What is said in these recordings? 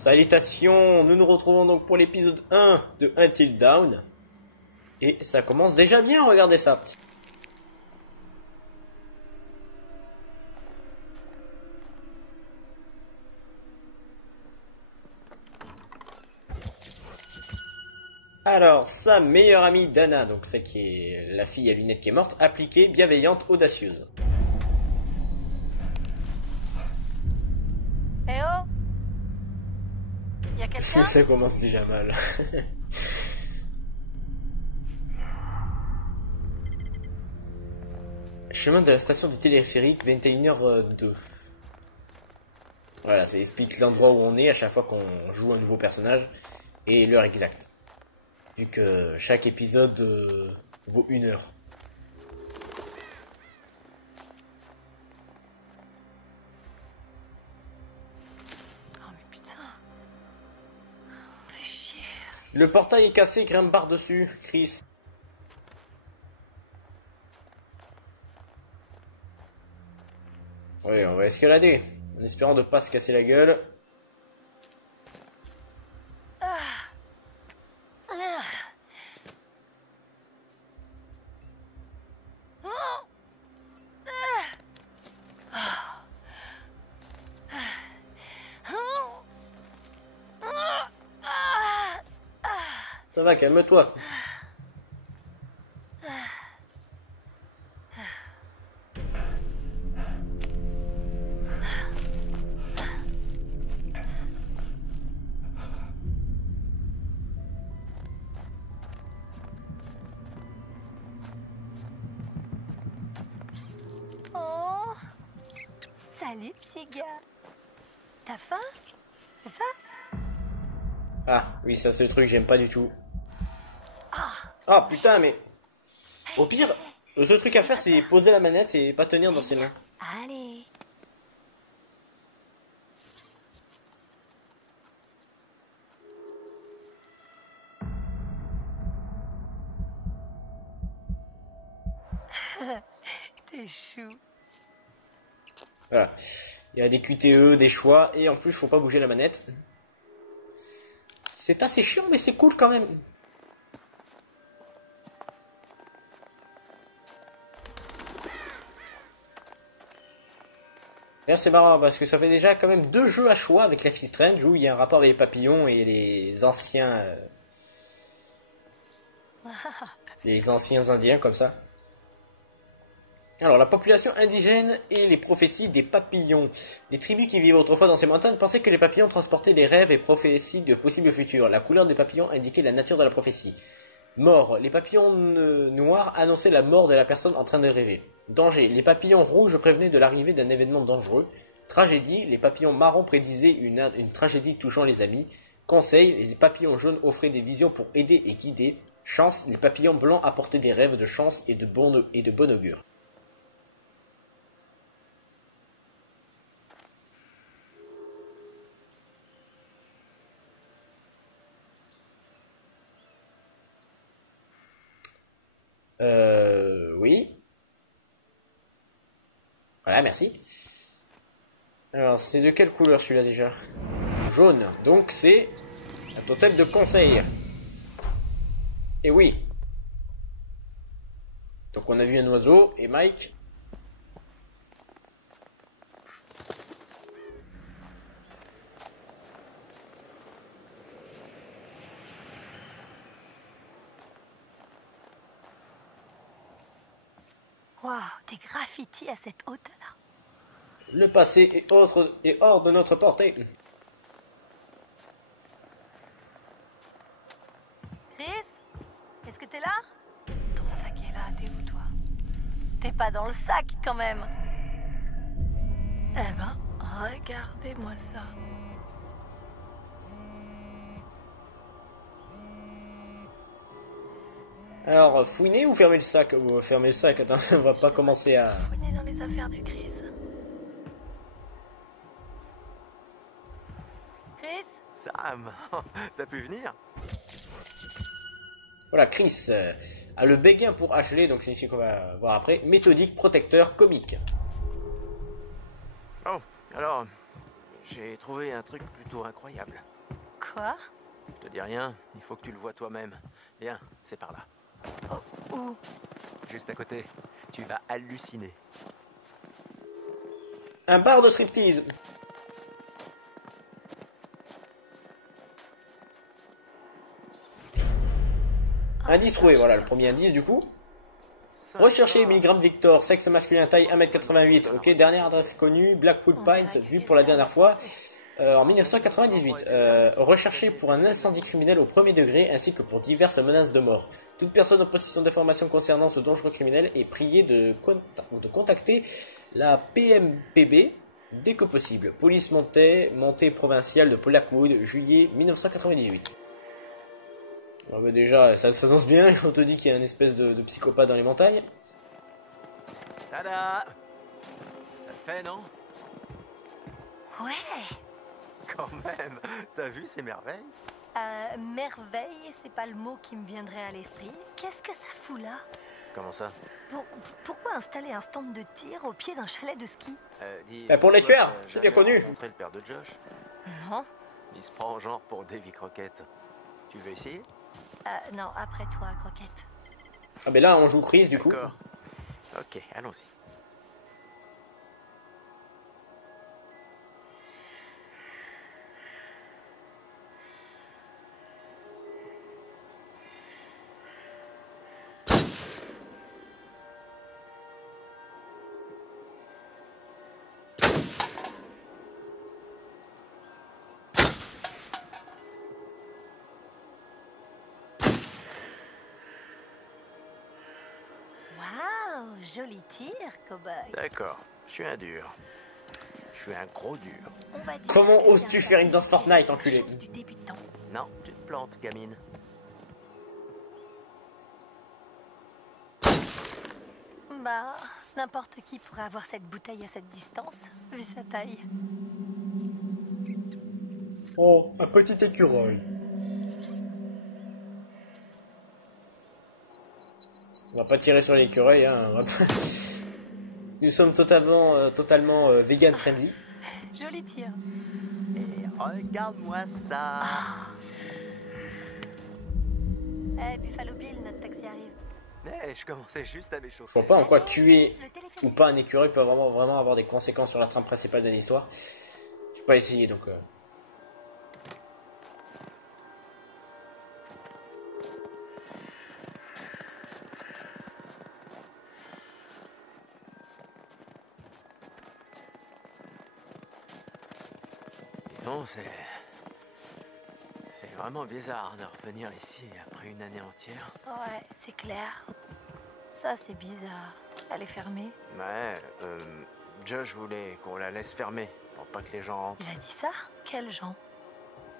Salutations, nous nous retrouvons donc pour l'épisode 1 de Until Dawn. Et ça commence déjà bien, regardez ça. Alors, sa meilleure amie Dana, donc celle qui est la fille à lunettes qui est morte, appliquée, bienveillante, audacieuse. Eh oh, y'a quelqu'un? Ça commence déjà mal. Chemin de la station du téléphérique, 21h02. Voilà, ça explique l'endroit où on est à chaque fois qu'on joue un nouveau personnage et l'heure exacte. Vu que chaque épisode vaut 1 heure. Oh mais putain, on fait chier. Le portail est cassé, grimpe par dessus, Chris. Oui, on va escalader, en espérant de pas se casser la gueule. Ça va, calme-toi. Oh, salut petit gars. T'as faim? C'est ça? Ah, oui, ça c'est le truc, j'aime pas du tout. Ah, putain, mais... Au pire, le seul truc à faire, c'est poser la manette et pas tenir dans ses mains. Allez. T'es chou. Voilà. Il y a des QTE, des choix, et en plus, faut pas bouger la manette. C'est assez chiant, mais c'est cool quand même. D'ailleurs, c'est marrant, parce que ça fait déjà quand même 2 jeux à choix avec Life is Strange, où il y a un rapport avec les papillons et les anciens... les anciens indiens, comme ça. Alors, la population indigène et les prophéties des papillons. Les tribus qui vivaient autrefois dans ces montagnes pensaient que les papillons transportaient les rêves et prophéties de possibles futurs. La couleur des papillons indiquait la nature de la prophétie. Mort. Les papillons noirs annonçaient la mort de la personne en train de rêver. Danger. Les papillons rouges prévenaient de l'arrivée d'un événement dangereux. Tragédie. Les papillons marrons prédisaient une tragédie touchant les amis. Conseil. Les papillons jaunes offraient des visions pour aider et guider. Chance. Les papillons blancs apportaient des rêves de chance et de bon augure. Oui. Voilà, merci. Alors, c'est de quelle couleur celui-là déjà? Jaune. Donc c'est un totem de conseil. Et oui. Donc on a vu un oiseau et Mike. Waouh, des graffitis à cette hauteur. Le passé est hors de notre portée. Chris, est-ce que t'es là? Ton sac est là, t'es où toi? T'es pas dans le sac quand même. Eh ben, regardez-moi ça. Alors, fouiner ou fermer le sac? Fermer le sac, attends, on va pas commencer à... Fouiner dans les affaires de Chris. Chris? Sam, t'as pu venir? Voilà, Chris a le béguin pour Ashley, donc signifie qu'on va voir après. Méthodique, protecteur, comique. Oh, alors, j'ai trouvé un truc plutôt incroyable. Quoi? Je te dis rien, il faut que tu le vois toi-même. Viens, c'est par là. Où? Juste à côté. Tu vas halluciner. Un bar de striptease. Indice trouvé, voilà le premier indice du coup. Rechercher Milgram Victor, sexe masculin, taille 1m88. Ok, dernière adresse connue, Blackwood Pines, vue pour la dernière fois en 1998. Recherché pour un incendie criminel au premier degré ainsi que pour diverses menaces de mort. Toute personne en possession d'informations concernant ce dangereux criminel est priée de contacter la PMPB dès que possible. Police montée provinciale de Blackwood, juillet 1998. Ah bah déjà, ça s'annonce bien, on te dit qu'il y a une espèce de psychopathe dans les montagnes. Tada! Ça le fait, non? Ouais. Quand même! T'as vu ces merveilles? Merveille, c'est pas le mot qui me viendrait à l'esprit. Qu'est-ce que ça fout là? Comment ça? Pourquoi installer un stand de tir au pied d'un chalet de ski? Dis, Bah pour les toi, tueurs, t'as c'est bien jamais connu. rencontré le père de Josh? Non. Il se prend genre pour Davy Crockett. Tu veux essayer? Non, après toi, Croquette. Ah ben là on joue Chris du coup. D'accord. Ok, allons-y. Waouh, joli tir, cowboy. D'accord, je suis un dur. Je suis un gros dur. On va dire Comment que oses-tu c'est un faire une danse service Fortnite, de enculé? chance du débutant. Non, tu te plantes, gamine. Bah, n'importe qui pourrait avoir cette bouteille à cette distance, vu sa taille. Oh, un petit écureuil. On va pas tirer sur l'écureuil, hein. On va pas- Nous sommes totalement vegan friendly. Joli tir. Et regarde-moi ça. Eh, Buffalo Bill, notre taxi arrive. Je commençais juste à Je m'échauffer. vois pas en quoi tuer Le téléphone. ou pas un écureuil peut vraiment avoir des conséquences sur la trame principale de l'histoire. J'ai pas essayé donc. Non, c'est vraiment bizarre de revenir ici après une année entière. Ouais, c'est clair. Ça, c'est bizarre. Elle est fermée. Ouais, Josh voulait qu'on la laisse fermer pour pas que les gens rentrent. Il a dit ça? Quels gens?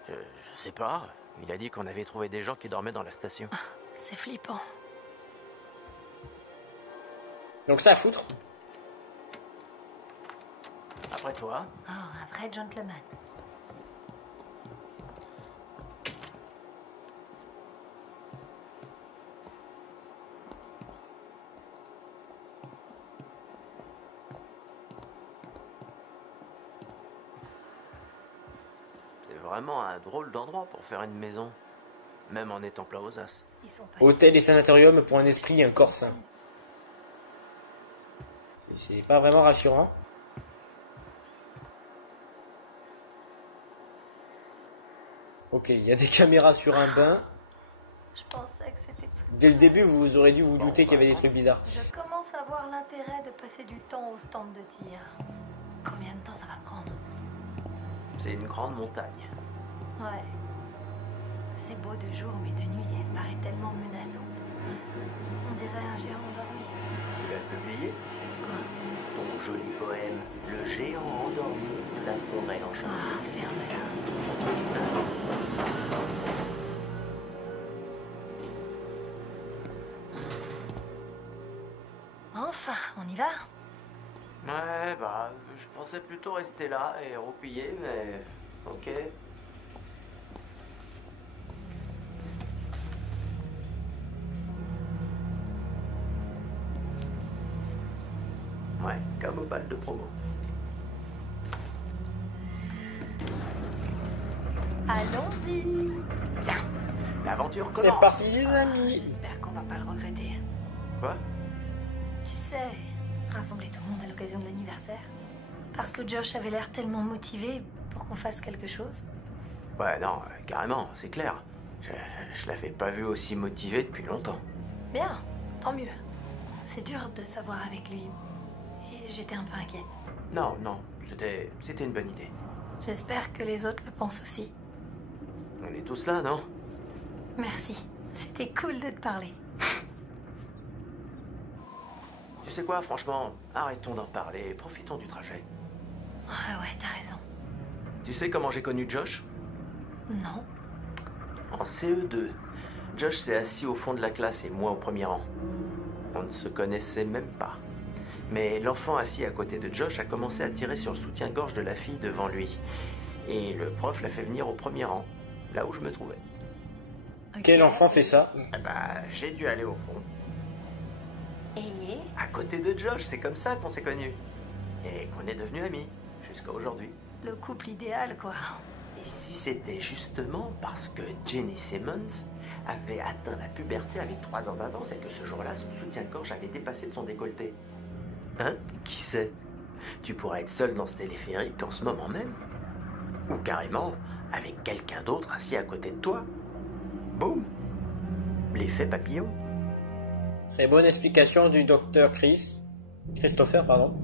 Je sais pas. Il a dit qu'on avait trouvé des gens qui dormaient dans la station. C'est flippant. Donc ça à foutre. Après toi, Oh, un vrai gentleman. c'est vraiment un drôle d'endroit pour faire une maison. Même en étant plat aux as. Ils sont pas Hôtel et sanatorium pour un esprit et un corps sain. C'est pas vraiment rassurant. Ok, il y a des caméras sur un bain. Je pensais que c'était plus... Dès le début, vous aurez dû vous douter qu'il y avait des trucs bizarres. Je commence à voir l'intérêt de passer du temps au stand de tir. Combien de temps ça va prendre? C'est une grande montagne. Ouais. C'est beau de jour, mais de nuit, elle paraît tellement menaçante. On dirait un géant endormi. Tu l'as publié? Quoi? Ton joli poème, Le géant endormi de la forêt enchantée. Ah, ferme-la. Enfin, on y va? Ouais, bah, je pensais plutôt rester là et roupiller, mais... Ok. Ouais, comme au bal de promo. Allons-y. Bien, l'aventure C'est commence. parti les amis. J'espère qu'on va pas le regretter. Quoi? Tu sais, rassembler tout le monde à l'occasion de l'anniversaire. Parce que Josh avait l'air tellement motivé pour qu'on fasse quelque chose. Ouais, non, carrément, c'est clair. Je l'avais pas vu aussi motivé depuis longtemps. Bien, tant mieux. C'est dur de savoir avec lui. Et j'étais un peu inquiète. Non, c'était une bonne idée. J'espère que les autres le pensent aussi. On est tous là, non? Merci. C'était cool de te parler. Tu sais quoi, franchement, arrêtons d'en parler, profitons du trajet. Ouais, t'as raison. Tu sais comment j'ai connu Josh? Non. En CE2. Josh s'est assis au fond de la classe et moi au premier rang. On ne se connaissait même pas. Mais l'enfant assis à côté de Josh a commencé à tirer sur le soutien-gorge de la fille devant lui. Et le prof l'a fait venir au premier rang, là où je me trouvais. Ok. Quel enfant fait ça? Eh bah, j'ai dû aller au fond. Et À côté de Josh, c'est comme ça qu'on s'est connus. Et qu'on est devenus amis, jusqu'à aujourd'hui. le couple idéal, quoi. Et si c'était justement parce que Jenny Simmons avait atteint la puberté avec 3 ans d'avance et que ce jour-là, son soutien-gorge avait dépassé de son décolleté? Hein? Qui sait? Tu pourrais être seul dans ce téléphérique en ce moment même. Ou carrément avec quelqu'un d'autre assis à côté de toi. Boum! L'effet papillon. Très bonne explication du docteur Christopher, pardon.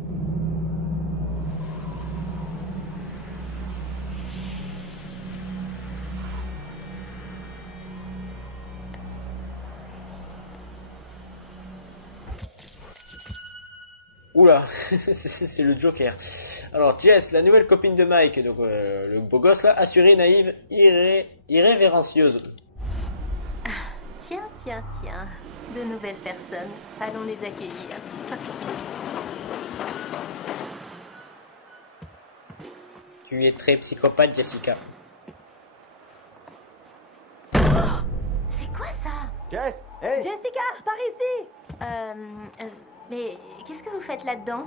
Oula, c'est le Joker. Alors Jess, la nouvelle copine de Mike, donc le beau gosse là, assurée, naïve, irrévérencieuse. Tiens, tiens, tiens. De nouvelles personnes. Allons les accueillir. Tu es très psychopathe, Jessica. C'est quoi ça? Jess, hey! Jessica, par ici! Mais qu'est-ce que vous faites là-dedans?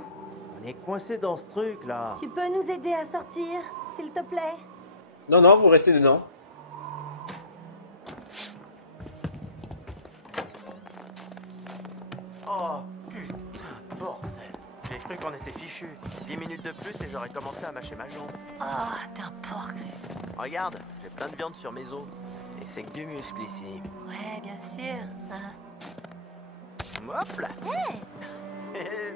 On est coincé dans ce truc là. Tu peux nous aider à sortir, s'il te plaît? Non, non, vous restez dedans. Oh putain, bordel. J'ai cru qu'on était fichus. 10 minutes de plus et j'aurais commencé à mâcher ma jambe. Ah, t'es un porc, Chris. Regarde, j'ai plein de viande sur mes os. Et c'est que du muscle ici. Ouais, bien sûr. Hein. Hop là. Eh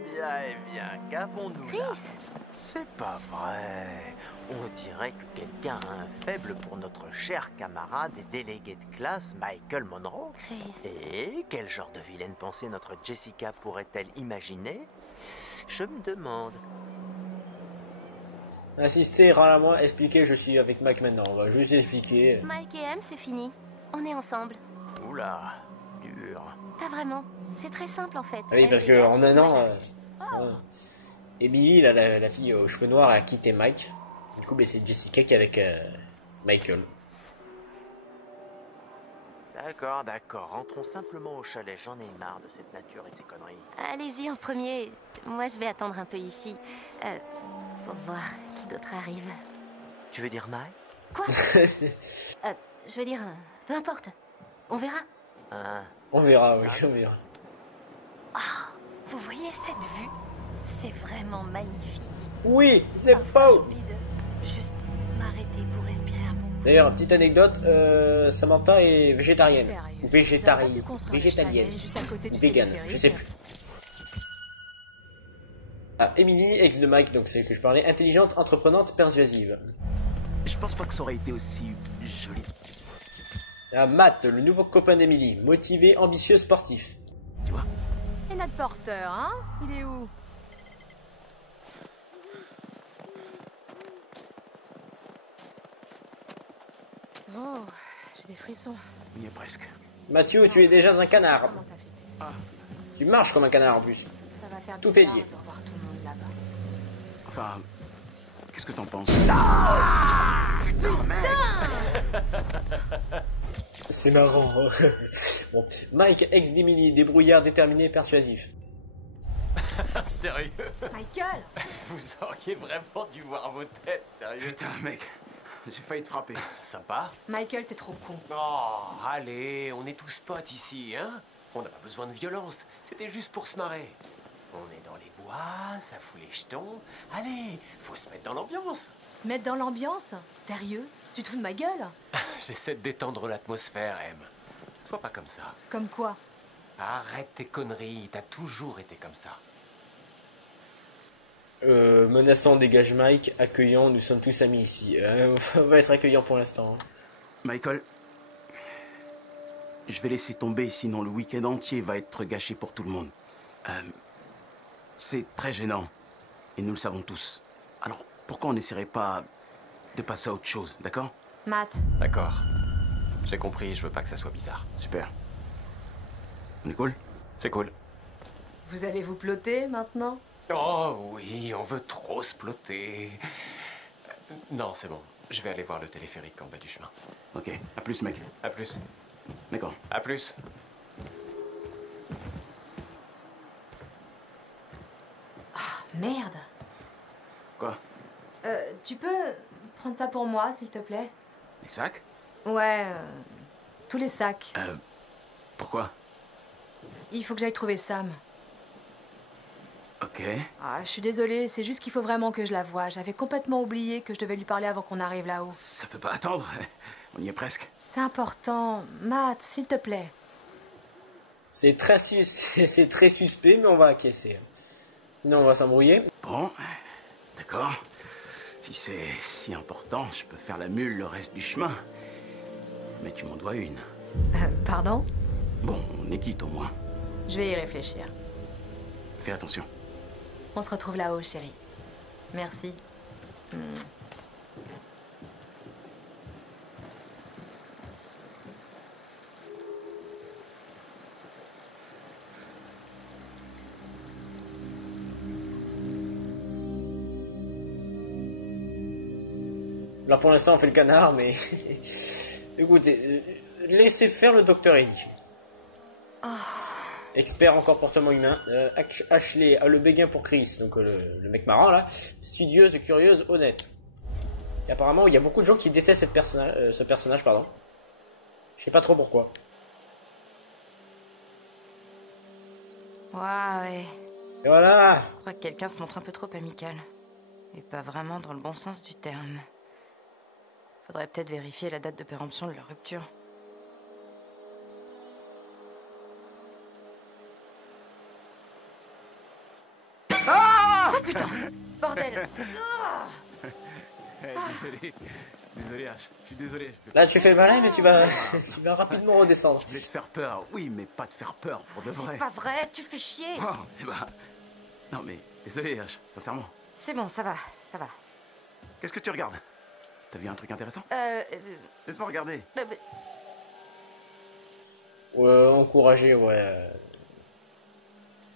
bien, qu'avons-nous là? Chris! C'est pas vrai. On dirait que quelqu'un a un faible pour notre cher camarade et délégué de classe, Michael Monroe. Chris. Et quel genre de vilaine pensée notre Jessica pourrait-elle imaginer? Je me demande. Insister, rends-la-moi, expliquer, je suis avec Mike maintenant. On va juste expliquer. Mike et M, c'est fini. On est ensemble. Oula, dur. Pas vraiment. C'est très simple en fait. Ah oui, Elle parce dégage, qu'en un moi, an, j'arrive. Emily, la fille aux cheveux noirs, a quitté Mike. Du coup, c'est Jessica qui est avec Michael. D'accord. Rentrons simplement au chalet. J'en ai marre de cette nature et de ces conneries. Allez-y en premier. Moi, je vais attendre un peu ici. Pour voir qui d'autre arrive. Tu veux dire Mike? Quoi? Je veux dire, peu importe. On verra. Hein? On verra, oui, on verra. Vous voyez cette vue? C'est vraiment magnifique. Oui, c'est Parfois, beau. j'oublie de juste m'arrêter pour respirer un bon coup. D'ailleurs, petite anecdote, Samantha est végétarienne. Sérieux, Ou ça aurait pas végétarienne. pu construire le Végétalienne. chalet juste à côté Ou du vegan, téléphérique. je sais plus. Ah, Emily, ex de Mike, donc c'est que je parlais, intelligente, entreprenante, persuasive. Je pense pas que ça aurait été aussi joli. Ah, Matt, le nouveau copain d'Emily, motivé, ambitieux, sportif. Tu vois? Et notre porteur, hein? Il est où? Oh, j'ai des frissons. Il y est presque. Mathieu, tu es déjà un canard. Comment ça fait? Tu marches comme un canard en plus. Ça va faire Tout est bizarre lié. de revoir tout le monde là-bas. Enfin, qu'est-ce que t'en penses? C'est marrant. Bon. Mike, ex d'Emily, débrouillard, déterminé, persuasif. Sérieux? Michael! Vous auriez vraiment dû voir vos têtes, sérieux? Putain, mec. j'ai failli te frapper. Sympa. Michael, t'es trop con. Oh, allez, on est tous potes ici, hein? On n'a pas besoin de violence. C'était juste pour se marrer. On est dans les bois, ça fout les jetons. Allez, faut se mettre dans l'ambiance. Se mettre dans l'ambiance? Sérieux? Tu te fous de ma gueule? J'essaie de détendre l'atmosphère, Em. Sois pas comme ça. Comme quoi? Arrête tes conneries, t'as toujours été comme ça. Menaçant, dégage Mike. Accueillant, nous sommes tous amis ici. On va être accueillant pour l'instant. Michael, je vais laisser tomber, sinon le week-end entier va être gâché pour tout le monde. C'est très gênant, et nous le savons tous. Alors, pourquoi on n'essaierait pas de passer à autre chose, d'accord? Matt, D'accord. J'ai compris, je veux pas que ça soit bizarre. Super. On est cool? C'est cool. vous allez vous ploter maintenant? Oh oui, on veut trop se ploter. Non, c'est bon. Je vais aller voir le téléphérique en bas du chemin. Ok, à plus mec. À plus. D'accord. À plus. Merde. Quoi? Tu peux prendre ça pour moi, s'il te plaît? Les sacs? Ouais, tous les sacs. Pourquoi? Il faut que j'aille trouver Sam. Ok. Ah, je suis désolée, c'est juste qu'il faut vraiment que je la voie. J'avais complètement oublié que je devais lui parler avant qu'on arrive là-haut. Ça peut pas attendre. On y est presque. C'est important. Matt, s'il te plaît. C'est très suspect, mais on va acquiescer. Sinon, on va s'embrouiller. Bon, d'accord. Si c'est si important, je peux faire la mule le reste du chemin. Mais tu m'en dois une. Pardon? Bon, on est quitte au moins. Je vais y réfléchir. Fais attention. On se retrouve là-haut, chérie. Merci. Là, pour l'instant, on fait le canard, mais... Écoutez, laissez faire le docteur Egg. Expert en comportement humain. Ashley a le béguin pour Chris, donc le mec marrant, là. Studieuse, curieuse, honnête. Et apparemment, il y a beaucoup de gens qui détestent ce personnage, pardon. Je sais pas trop pourquoi. Ouais. Et voilà. Je crois que quelqu'un se montre un peu trop amical. Et pas vraiment dans le bon sens du terme. Faudrait peut-être vérifier la date de péremption de leur rupture. Oh putain! Bordel! Désolé H, je suis désolé. Là, tu fais le malin, mais tu vas rapidement redescendre. Je voulais te faire peur, oui, mais pas te faire peur pour de vrai. C'est pas vrai, tu fais chier! Oh, eh ben... Non mais, désolé H, sincèrement. C'est bon, ça va, ça va. Qu'est-ce que tu regardes? T'as vu un truc intéressant? Laisse-moi regarder. Ouais, encourager, ouais.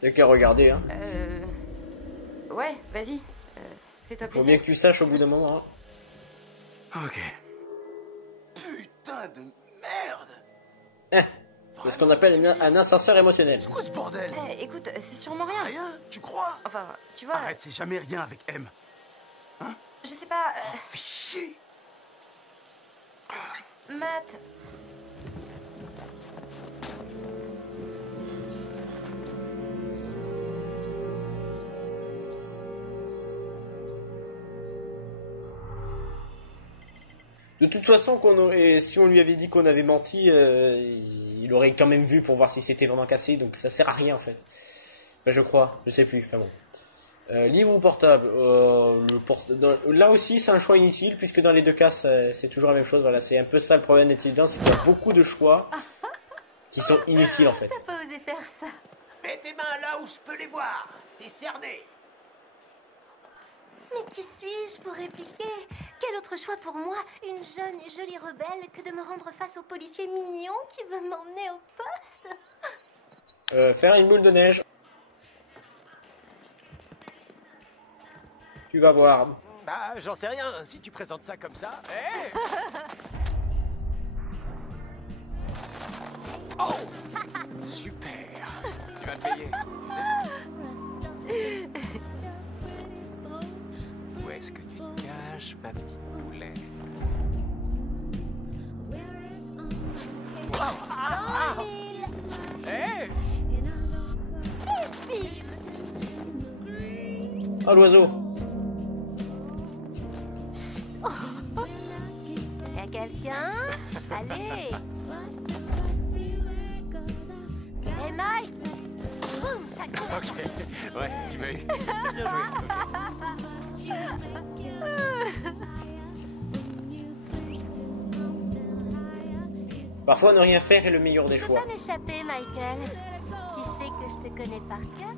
T'as qu'à regarder, hein. Ouais, vas-y. Fais-toi Faut plaisir. bien que tu saches au bout d'un moment, hein. Ok. Putain de merde! C'est ce qu'on appelle un ascenseur émotionnel. C'est quoi ce bordel? Écoute, c'est sûrement rien. Rien? Tu crois? Enfin, tu vois, Arrête, c'est jamais rien avec M. je sais pas... Fais chier! Matt... De toute façon, si on lui avait dit qu'on avait menti, il aurait quand même vu pour voir si c'était vraiment cassé, donc ça sert à rien en fait. Enfin, je crois, je sais plus, enfin bon. Livre ou portable là aussi, c'est un choix inutile, puisque dans les deux cas, c'est toujours la même chose. Voilà, c'est un peu ça le problème d'étudiant, c'est qu'il y a beaucoup de choix qui sont inutiles en fait. T'as pas osé faire ça. Mets tes mains là où je peux les voir. T'es cerné. Mais qui suis-je pour répliquer? Quel autre choix pour moi, une jeune et jolie rebelle, que de me rendre face au policier mignon qui veut m'emmener au poste? Faire une boule de neige. Tu vas voir. Bah, j'en sais rien, si tu présentes ça comme ça. Hé Oh super. Tu vas le payer. Où est-ce que tu te caches, ma petite poulette? Oh, l'oiseau. Y'a quelqu'un? Allez! Hey Mike! Boum, chaque Ok, ouais, tu m'as eu. C'est bien joué. Parfois, ne rien faire est le meilleur des Tu peux choix. pas m'échapper, Michael. Tu sais que je te connais par cœur.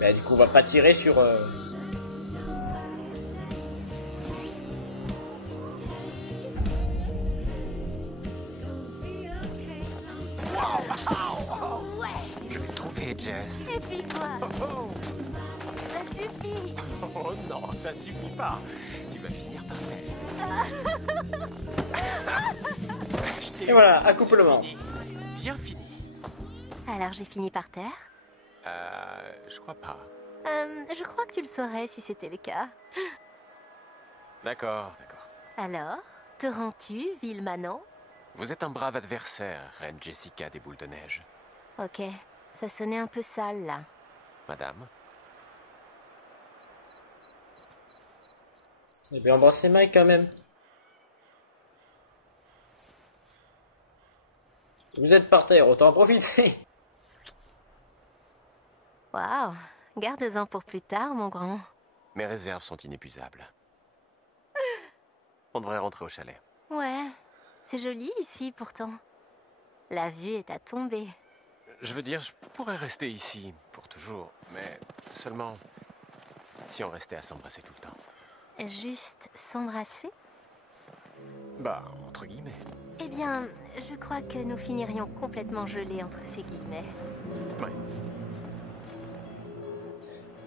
Bah, du coup, on va pas tirer sur... Ouais! Je vais te trouver, Jess. Et puis quoi? Oh, Ça suffit! oh non, ça suffit pas. Tu vas finir par terre. Je t'ai Et eu. voilà, C'est accouplement. fini. Bien fini. Alors j'ai fini par terre? Je crois pas. Je crois que tu le saurais si c'était le cas. D'accord, d'accord. Alors, te rends-tu, ville manant? Vous êtes un brave adversaire, Reine Jessica des boules de neige. Ok, ça sonnait un peu sale là. Madame. Je vais embrasser Mike quand même. Vous êtes par terre, autant en profiter. Waouh, garde-en pour plus tard, mon grand. Mes réserves sont inépuisables. On devrait rentrer au chalet. Ouais, c'est joli ici pourtant. La vue est à tomber. Je veux dire, je pourrais rester ici pour toujours, mais seulement si on restait à s'embrasser tout le temps. Juste s'embrasser? Bah, entre guillemets. Eh bien, je crois que nous finirions complètement gelés entre ces guillemets. Ouais.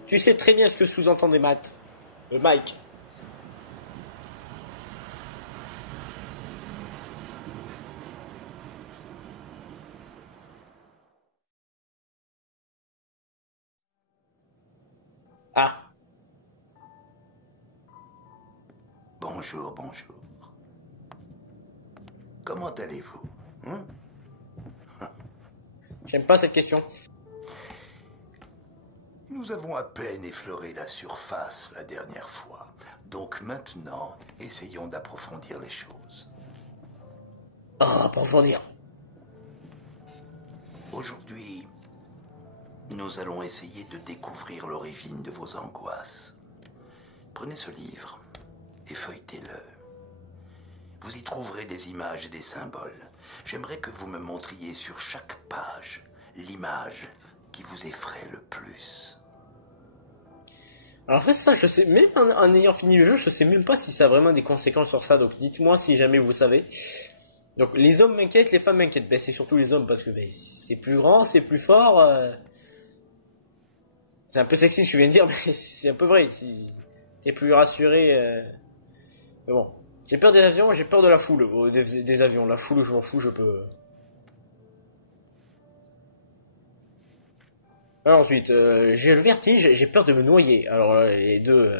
Tu sais très bien ce que sous-entendait Mike. Ah, Bonjour, bonjour. Comment allez-vous? Hein? j'aime pas cette question. Nous avons à peine effleuré la surface la dernière fois. Donc maintenant, essayons d'approfondir les choses. Oh, pour vous dire. Aujourd'hui, nous allons essayer de découvrir l'origine de vos angoisses. Prenez ce livre et feuilletez-le. Vous y trouverez des images et des symboles. J'aimerais que vous me montriez sur chaque page l'image qui vous effraie le plus. Alors en fait, ça, je sais, même en ayant fini le jeu, je sais même pas si ça a vraiment des conséquences sur ça. Donc dites-moi si jamais vous savez. Donc les hommes m'inquiètent, les femmes m'inquiètent. Ben c'est surtout les hommes parce que ben, c'est plus grand, c'est plus fort. C'est un peu sexy ce que je viens de dire, mais c'est un peu vrai. T'es plus rassuré. Mais bon, j'ai peur des avions, j'ai peur de la foule. Des avions, la foule, je m'en fous, je peux. Alors ensuite, j'ai le vertige, j'ai peur de me noyer. Alors les deux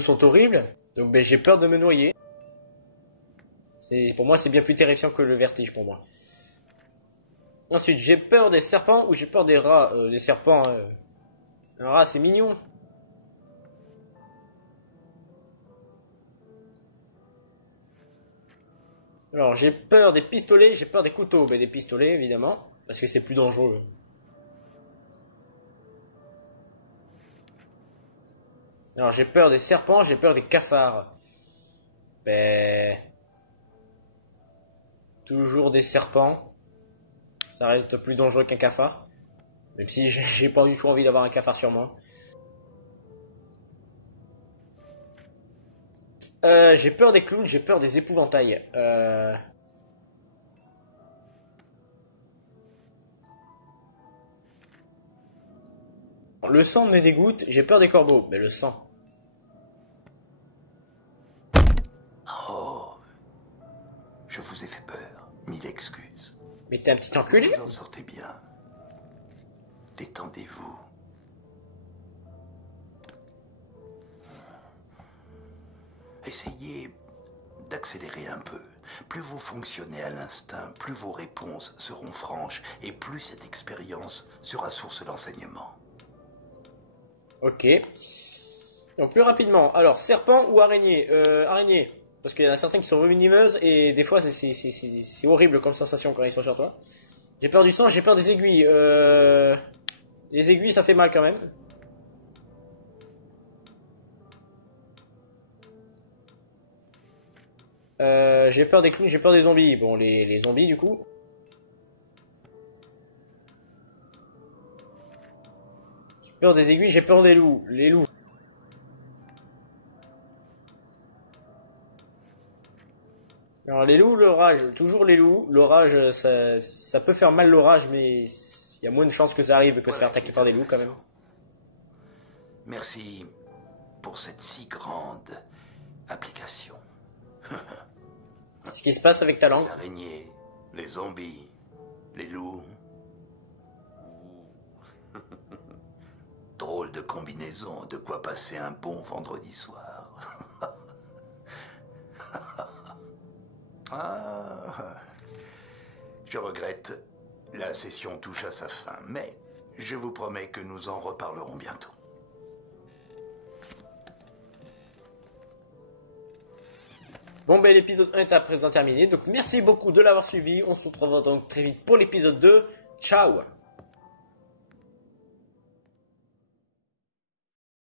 sont horribles. Donc ben, j'ai peur de me noyer. Pour moi, c'est bien plus terrifiant que le vertige pour moi. Ensuite, j'ai peur des serpents ou j'ai peur des rats. Des serpents, un rat, c'est mignon. Alors, j'ai peur des pistolets, j'ai peur des couteaux. Ben, des pistolets, évidemment, parce que c'est plus dangereux. Alors, j'ai peur des serpents, j'ai peur des cafards. Ben... Toujours des serpents. Ça reste plus dangereux qu'un cafard. Même si j'ai pas du tout envie d'avoir un cafard sur moi. J'ai peur des clowns, j'ai peur des épouvantails. Le sang me dégoûte, j'ai peur des corbeaux. Mais le sang. Oh, je vous ai fait peur. Mille excuses. Mais t'es un petit enculé. Vous en sortez bien. Détendez-vous. Essayez d'accélérer un peu. Plus vous fonctionnez à l'instinct, plus vos réponses seront franches et plus cette expérience sera source d'enseignement. Ok. Donc plus rapidement. Alors, serpent ou araignée araignée. Parce qu'il y en a certaines qui sont venimeuses et des fois c'est horrible comme sensation quand ils sont sur toi. J'ai peur du sang, j'ai peur des aiguilles. Les aiguilles ça fait mal quand même. J'ai peur des clowns, j'ai peur des zombies. Bon, les zombies du coup. J'ai peur des aiguilles, j'ai peur des loups. Les loups. Alors les loups, l'orage, toujours les loups. L'orage, ça peut faire mal l'orage, mais il y a moins de chances que ça arrive que se faire attaquer par des loups quand même. Merci pour cette si grande application. Ce qui se passe avec ta langue. Les araignées, les zombies, les loups. Drôle de combinaison, de quoi passer un bon vendredi soir. Ah, je regrette, la session touche à sa fin, mais je vous promets que nous en reparlerons bientôt. Bon ben l'épisode 1 est à présent terminé, donc merci beaucoup de l'avoir suivi, on se retrouve donc très vite pour l'épisode 2, ciao.